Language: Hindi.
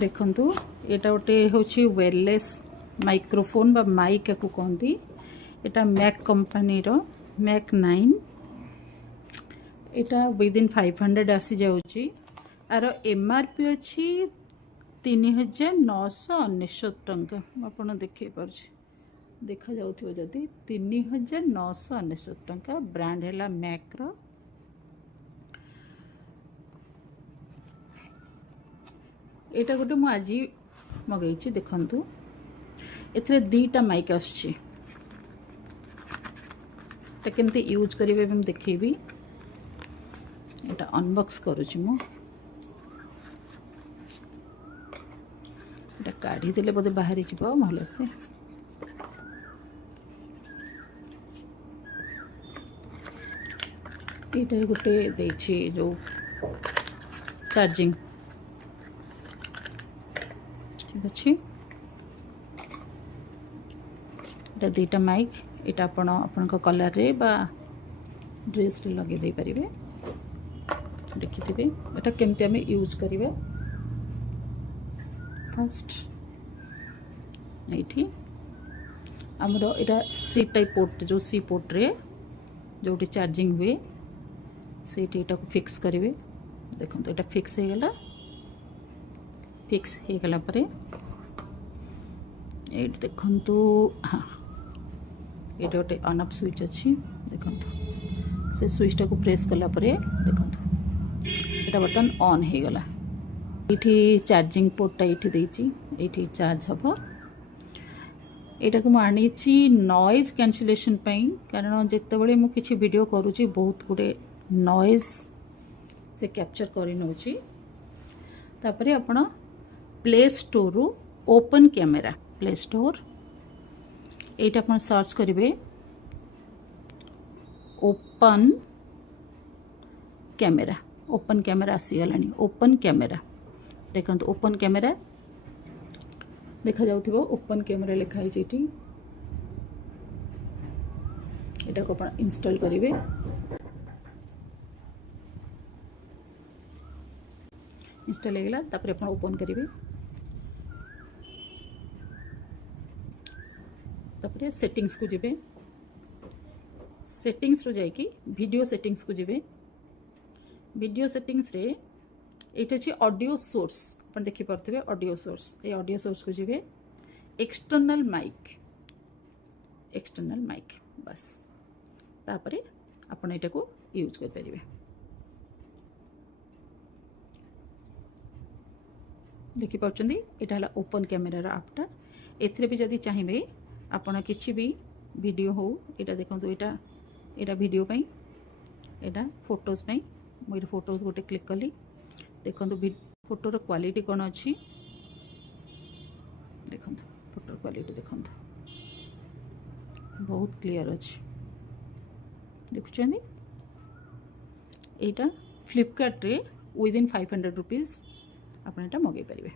देखंतु एटा गोटे होची वायरलेस माइक्रोफोन बा माइक को कहती। एटा मैक कंपनी रो मैक 9 एटा विदिन 500 आसी जाउची। आर एमआरपी अच्छी 3999 टंका। आपण देखि पारछि देखा जाउथिबो जदी 3999 टंका। ब्रांड हैला मैक रो। एटा गोटे मु आज मगैछि देखंतु एथरे दीटा माइक आछी। एटा केमते यूज करिवे हम देखैबी। एटा अनबॉक्स करूछि मु। एटा काढी देले बोधे बाहरी जिवो महले से। एटा गोटे देछि जो चार्जिंग ठीक अच्छे। एटा दीटा माइक एटा आपण कलर रे बा ड्रेस रे लगे दे परिबे। देखिथिबे एटा केमते हमें यूज करिवे। फर्स्ट एठी हमरो एटा सी टाइप पोर्ट जो सी पोर्ट रे जोटी चार्जिंग हुए सेठी एटा को फिक्स करिवे। देखंतु एटा फिक्स हे गेला। फिक्स हो गला परे एट देखंतु हाँ ये गोटे ऑन ऑफ स्विच अच्छी। देखंतु से स्विच को प्रेस कला परे देखंतु एटा बटन ऑन हो गला। एठी चार्जिंग पोर्टा एठी देछि। एठी चार्ज हबो। एटा को मानी छि नॉइज कैंसलेशन पई कारण जेते बेले मु किछि वीडियो करूछि बहुत गुडे नॉइज से कैप्चर करि नउछि। तापरे आपण प्ले स्टोर रु ओपन कैमेरा प्ले स्टोर एटा अपन सर्च करिवे। ओपन कैमेरा आसी गलानी। ओपन कैमेरा देखंतु ओपन कैमेरा देखा जाउथिबो। ओपन कैमेरा लिखा है एठी। एटा को अपन इंस्टॉल करिवे। इंस्टॉल हो गला तापर अपन ओपन करिवे। तापर सेटिंग्स को जिबे। सेटिंग्स रो जाई कि वीडियो सेटिंग्स को जिबे। वीडियो सेटिंग्स रे एटा अछि ऑडियो सोर्स। अपन देखि परथिबे ऑडियो सोर्स। ए ऑडियो सोर्स को जिबे। एक्सटर्नल माइक बस तापर अपन एटा को यूज कर परिबे। देखि पाउछंदी एटा हला ओपन कैमेरा रा आपटा। एथरे भी जदी चाहिबे आपण किछि भी वीडियो हो एटा देखंतु एटा वीडियो पई एटा फोटोज पई मोर फोटोज गोटे क्लिक कली। देखंतु फोटो रो क्वालिटी कोन अछि। देखंतु फोटो क्वालिटी देखंतु बहुत क्लियर अछि। देखुछंदी एटा फ्लिपकार्ट रे विदिन 500 रुपीस आपण एटा मगे परिबे।